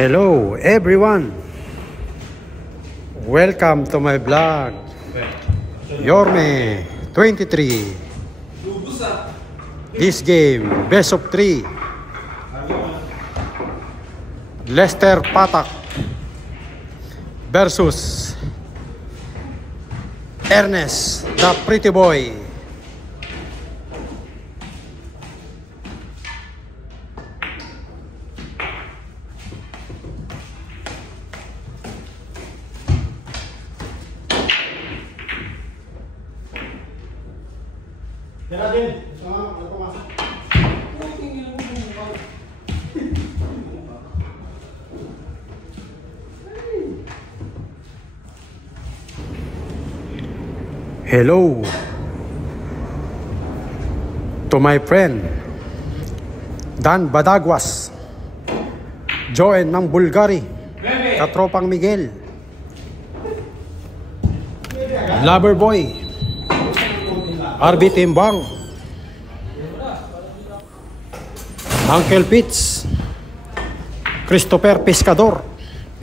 Hello everyone, welcome to my vlog. Yorme 23. This game best of 3. Lester Patak versus Ernest the Pretty Boy. Hello to my friend Dan Badagwas, Joen ng Bulgari, Katropang Miguel, Loverboy, RB Timbang, Uncle Pitts, Christopher Pescador,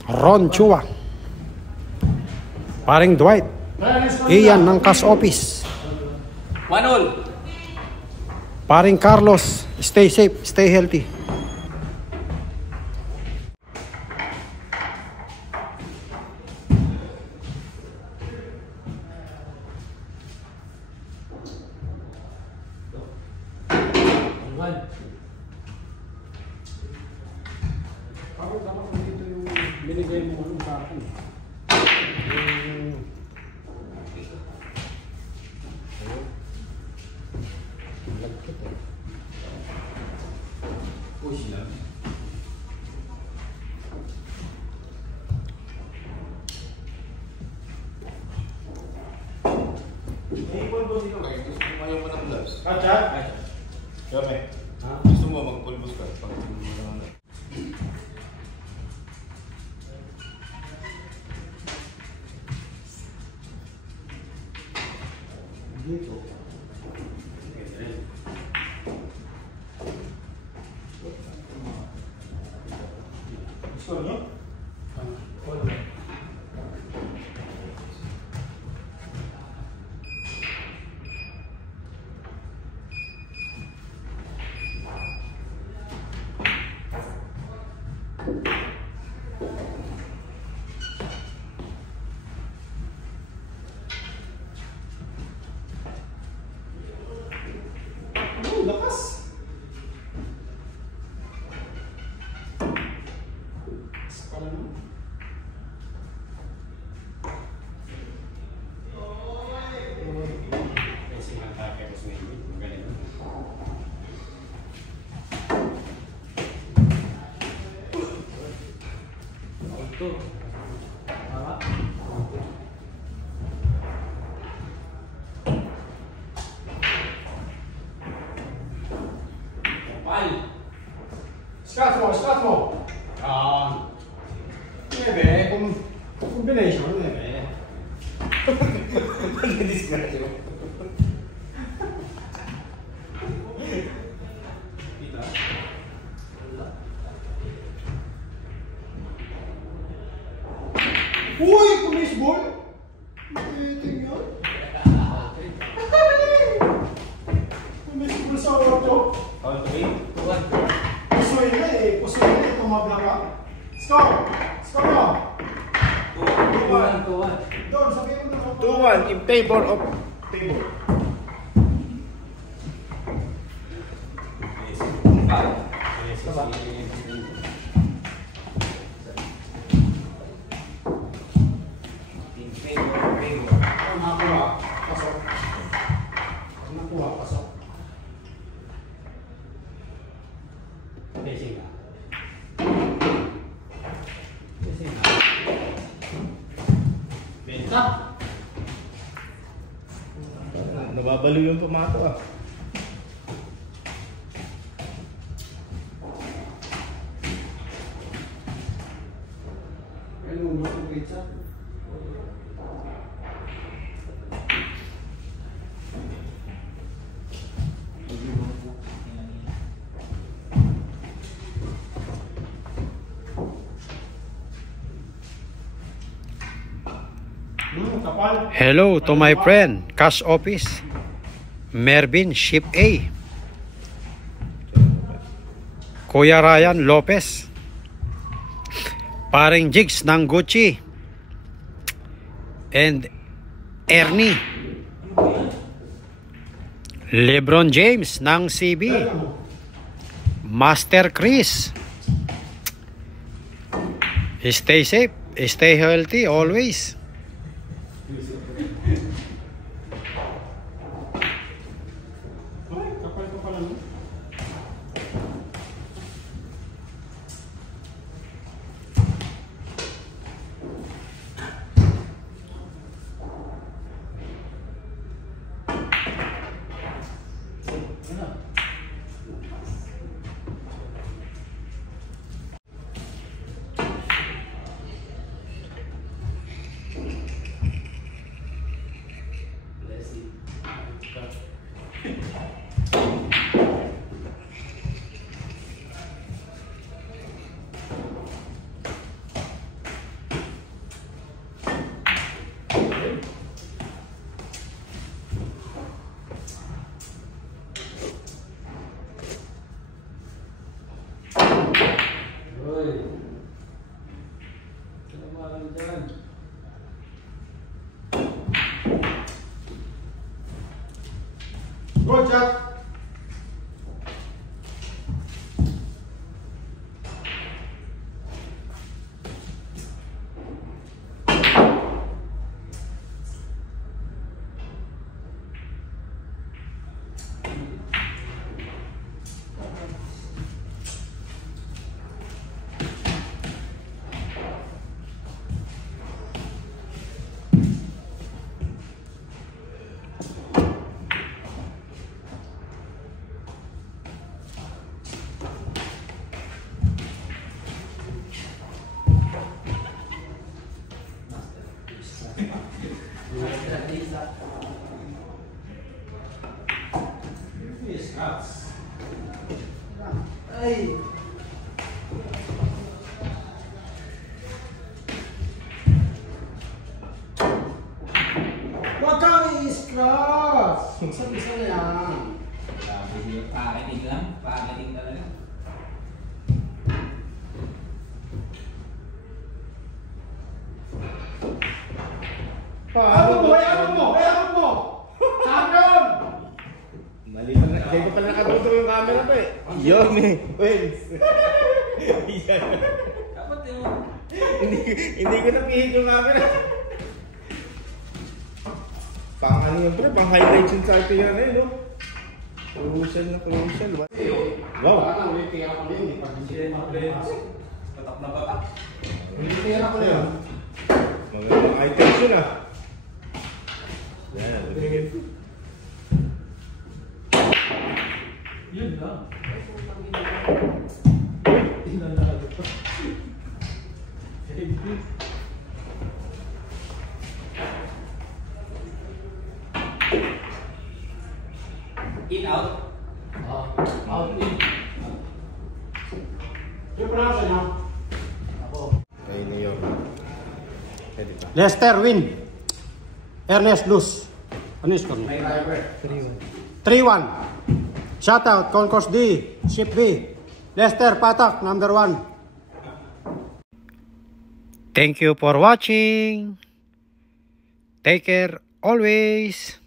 Ron Chua, Paring Dwight, Ian ng Cash Office, 1-all. Paring Carlos, stay safe, stay healthy. Gusto mo magpulbos ka? Dito. Gusto nyo? Lakas. Sekarang ni. Start mo. Nebe, combination, nebe. Malinis nga siya. Kita. Uy, kumisbol. Iting yun. Kumisbol sa auto. Pusoy na eh, tumabla ka. Score mo. 2-1. Doon, sabihin mo na. 2-1 in favor of table. Pasok. Pacing ka. Benta. Nababaliw yung pumato ah. Ano mo ang pizza? Kapal. Hello to my friend, Cash Office, Mervin, Ship A. Kuya Ryan Lopez, paring Jigs ng Gucci, and Ernie. Lebron James ng CB, Master Chris. Stay safe, stay healthy always. Good shot. Huwag kang i-scratch! Isa-isa na yan. Pakinig lang. Pakinig talaga. Ano mo? Ano mo? Ano mo? Champion! Mali pa na. Hindi ko pala nakatutok yung camera ko eh. Yun eh. Wins. Dapat yung... Hindi ko napihit yung camera. Pang ano yun pre? Pang highlights yun sa atin yan eh no? Crucial na crucial. Wow. Parang may pera ko na yun. Patak na patak. May pera ko na yun. Magandang items yun ah. Yan. Yun lang. In, out. Out in. Yung pronunciation niya. Ay, New York. Pwede ba? Lester win, Ernest lose. Ano yung score niya? 3-1. Shoutout, Concourse D, Ship B. Lester Patak, number 1. Thank you for watching. Take care always.